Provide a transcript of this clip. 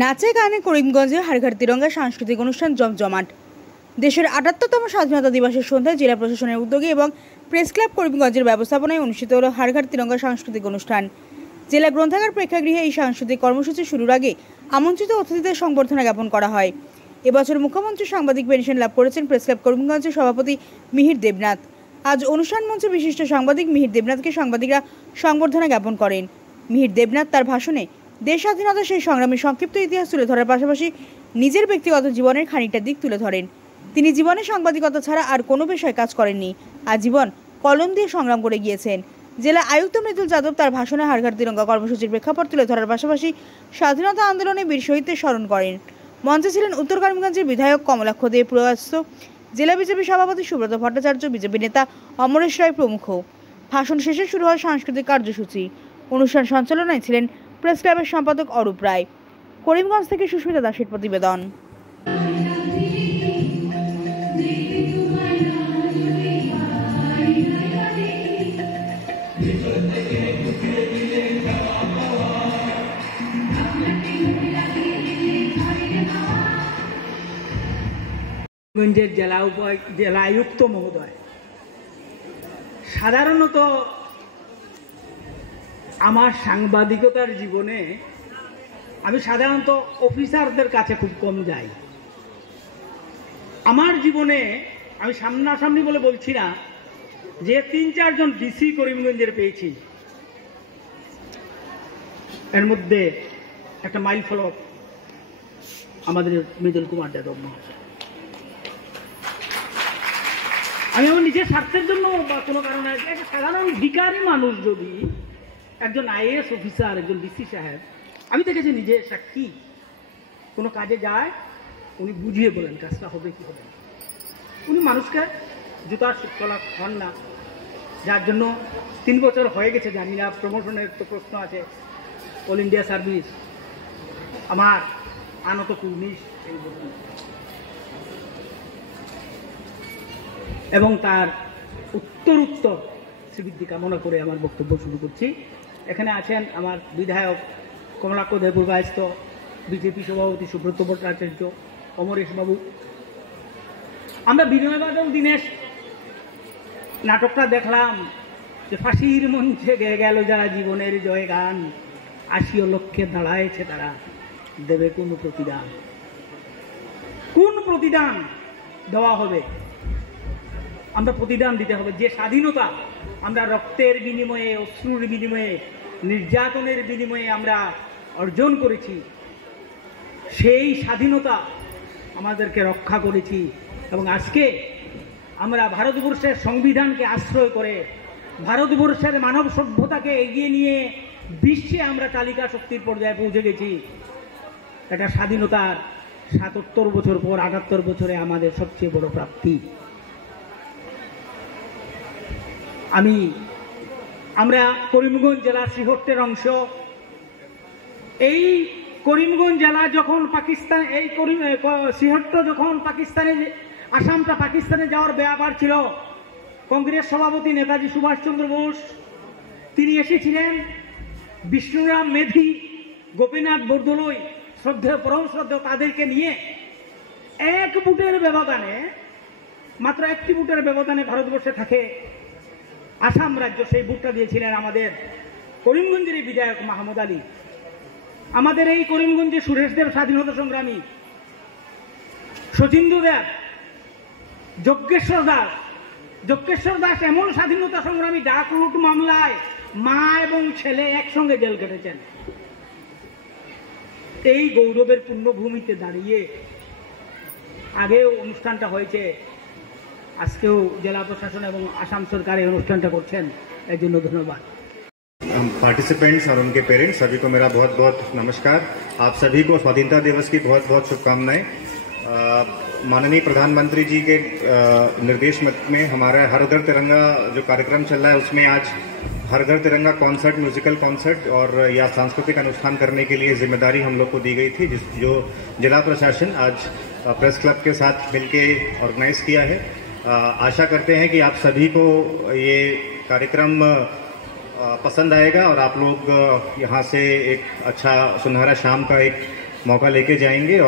নাচে গানে করিমগঞ্জে হাড়ঘাট তিরঙ্গা সাংস্কৃতিক অনুষ্ঠান জমজমাট। দেশের ৭৮তম স্বাধীনতা দিবসের সন্ধ্যায় জেলা প্রশাসনের উদ্যোগে এবং প্রেস ক্লাব করিমগঞ্জের ব্যবস্থাপনায় অনুষ্ঠিত হল হাড়ঘাট তিরঙ্গা সাংস্কৃতিক অনুষ্ঠান। জেলা গ্রন্থাগার প্রেক্ষাগৃহে এই সাংস্কৃতিক কর্মসূচি শুরুর আগে আমন্ত্রিত অতিথিদের সংবর্ধনা জ্ঞাপন করা হয়। এবছর মুখ্যমন্ত্রী সাংবাদিক পেনশন লাভ করেছেন প্রেস ক্লাব করিমগঞ্জের সভাপতি মিহির দেবনাথ। আজ অনুষ্ঠান মঞ্চে বিশিষ্ট সাংবাদিক মিহির দেবনাথকে সাংবাদিকরা সংবর্ধনা জ্ঞাপন করেন। মিহির দেবনাথ তার ভাষণে দেশ স্বাধীনতা সেই সংগ্রামের সংক্ষিপ্ত ইতিহাস তুলে ধরার পাশাপাশি নিজের ব্যক্তিগত জীবনের খানিকটা দিক তুলে ধরেন। তিনি জীবনে সাংবাদিকতা ছাড়া আর কোনো পেশায় কাজ করেননি, আজীবন কলম দিয়ে সংগ্রাম করে গিয়েছেন। জেলা আয়ুক্ত মৃদুল যাদব তার ভাষণে হাড়ঘাট তিরঙ্গা কর্মসূচির প্রেক্ষাপট তুলে ধরার পাশাপাশি স্বাধীনতা আন্দোলনে বীর শহীদদের স্মরণ করেন। মঞ্চে ছিলেন উত্তর করিমগঞ্জের বিধায়ক কমলাক্ষ দে প্রয়াস্ত, জেলা বিজেপি সভাপতি সুব্রত ভট্টাচার্য, বিজেপি নেতা অমরেশ রায় প্রমুখ। ভাষণ শেষে শুরু হয় সাংস্কৃতিক কার্যসূচি। অনুষ্ঠান সঞ্চালনায় ছিলেন প্রেস ক্লাবের সম্পাদক অরূপ রায়। করিমগঞ্জ থেকে সুস্মিতা দাসের প্রতিবেদন। করিমগঞ্জের জেলা আয়ুক্ত মহোদয়, সাধারণত আমার সাংবাদিকতার জীবনে আমি সাধারণত অফিসারদের কাছে খুব কম যাই। আমার জীবনে আমি সামনাসামনি বলে বলছি না, যে ৩-৪ জন ডিসি করিমগঞ্জের পেয়েছি, এর মধ্যে একটা মাইল ফলক আমাদের মৃদুল কুমার যাদব মহাশয়। আমি আমার নিজের স্বার্থের জন্য বা কোনো কারণে একটা সাধারণ ভিখারি মানুষ যদি একজন আইএএস অফিসার, একজন ডিসি সাহেব, আমি দেখেছি নিজে সাক্ষী, কোনো কাজে যায় উনি বুঝিয়ে বলেন কাজটা হবে কি হবে না। উনি মানুষকে জুতার তলা হন না, যার জন্য ৩ বছর হয়ে গেছে, জানি না, প্রমোশনের তো প্রশ্ন আছে, অল ইন্ডিয়া সার্ভিস, আমার আনত কুর্নিশ এবং তার উত্তর শ্রীবৃদ্ধি কামনা করে আমার বক্তব্য শুরু করছি। এখানে আছেন আমার বিধায়ক কমলাক্ষ দে প্রয়াস্ত, বিজেপি সভাপতি সুব্রত ভট্টাচার্য, অমরেশ বাবু। আমরা বিনয়বাদক দীনেশ নাটকটা দেখলাম, যে ফাঁসির মঞ্চে গেয়ে গেল যারা জীবনের জয় গান, ৮০ লক্ষে দাঁড়ায়ছে তারা, দেবে কোন প্রতিদান? কোন প্রতিদান দেওয়া হবে? আমরা প্রতিদান দিতে হবে। যে স্বাধীনতা আমরা রক্তের বিনিময়ে, অশ্রুর বিনিময়ে, নির্যাতনের বিনিময়ে আমরা অর্জন করেছি, সেই স্বাধীনতা আমাদেরকে রক্ষা করেছি। এবং আজকে আমরা ভারতবর্ষের সংবিধানকে আশ্রয় করে, ভারতবর্ষের মানব সভ্যতাকে এগিয়ে নিয়ে বিশ্বে আমরা তালিকা শক্তির পর্যায়ে পৌঁছে গেছি। এটা স্বাধীনতার ৭৭ বছর পর ৭৮ বছরে আমাদের সবচেয়ে বড় প্রাপ্তি। আমরা করিমগঞ্জ জেলার শ্রীহট্টের অংশ। এই করিমগঞ্জ জেলা যখন পাকিস্তান, এই শ্রীহট্ট যখন পাকিস্তানে, আসামটা পাকিস্তানে যাওয়ার ব্যাপার ছিল, কংগ্রেস সভাপতি নেতাজি সুভাষচন্দ্র বোস তিনি এসেছিলেন, বিষ্ণুরাম মেধি, গোপীনাথ বরদলৈ, শ্রদ্ধেয় পরম শ্রদ্ধেয়, তাদেরকে নিয়ে ১ বুটের ব্যবধানে, মাত্র ১টি বুটের ব্যবধানে ভারতবর্ষে থাকে আসাম রাজ্য, সেই বুটটা দিয়েছিলেন আমাদের করিমগঞ্জের বিধায়ক মাহমুদ আলী। আমাদের এই করিমগঞ্জে সুরেশ দেব স্বাধীনতা সংগ্রামী, শচীন্দ্র দেব, যজ্ঞেশ্বর দাস এমন স্বাধীনতা সংগ্রামী, ডাক লুট মামলায় মা এবং ছেলে একসঙ্গে জেল কেটেছেন। এই গৌরবের পুণ্যভূমিতে দাঁড়িয়ে আগেও অনুষ্ঠানটা হয়েছে, আজকেও জেলা প্রশাসন এবং আসাম সরকার এই অনুষ্ঠানটা করছেন, এর জন্য ধন্যবাদ। पार्टिसिपेंट्स और उनके पेरेंट्स सभी को मेरा बहुत बहुत नमस्कार। आप सभी को स्वाधीनता दिवस की बहुत बहुत शुभकामनाएं। माननीय प्रधानमंत्री जी के निर्देश में हमारा हर घर तिरंगा जो कार्यक्रम चल रहा है, उसमें आज हर घर तिरंगा कॉन्सर्ट, म्यूजिकल कॉन्सर्ट और या सांस्कृतिक अनुष्ठान करने के लिए जिम्मेदारी हम लोग को दी गई थी, जो जिला प्रशासन आज प्रेस क्लब के साथ मिलके ऑर्गेनाइज किया है। आशा करते हैं कि आप सभी को ये कार्यक्रम पसंद आएगा और आप लोग यहाँ से एक अच्छा सुनहरा शाम का एक मौका लेके जाएंगे।